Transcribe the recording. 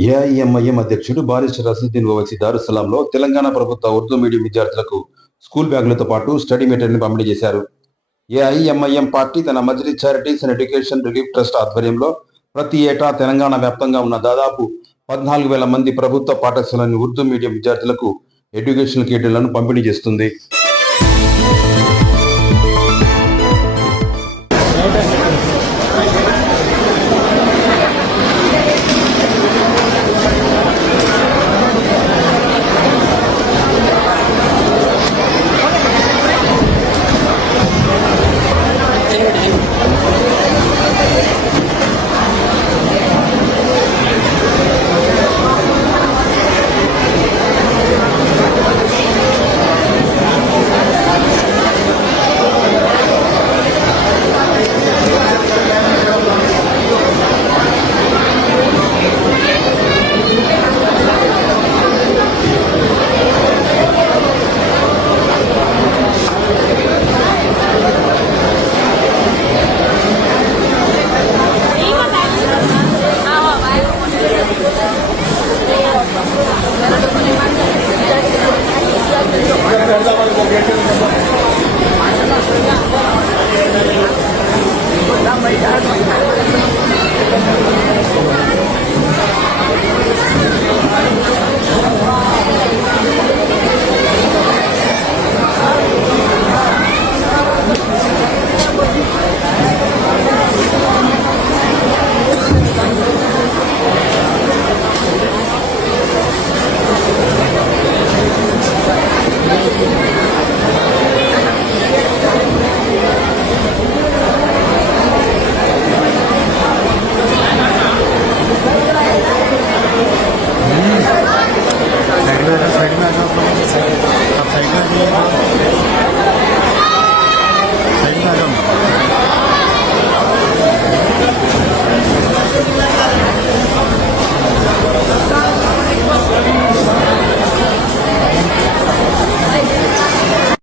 AIMIM అధ్యక్షుడు barrister Asaduddin Owaisi దారుసలాంలో తెలంగాణ ప్రభుత్వ ఉర్దూ మీడియం విద్యార్థులకు స్కూల్ బ్యాగులతో పాటు స్టడీ మెటీరియల్ పంపిణీ చేశారు. ఏఐఎంఐఎం పార్టీ తన Majlis charities and education relief trust ఆధ్వర్యంలో ప్రతి ఏటా తెలంగాణ వ్యాప్తంగా ఉన్న దాదాపు పద్నాలుగు వేల మంది ప్రభుత్వ పాఠశాలని ఉర్దూ మీడియం విద్యార్థులకు ఎడ్యుకేషన్ కిట్లను పంపిణీ చేస్తుంది. Damay yan.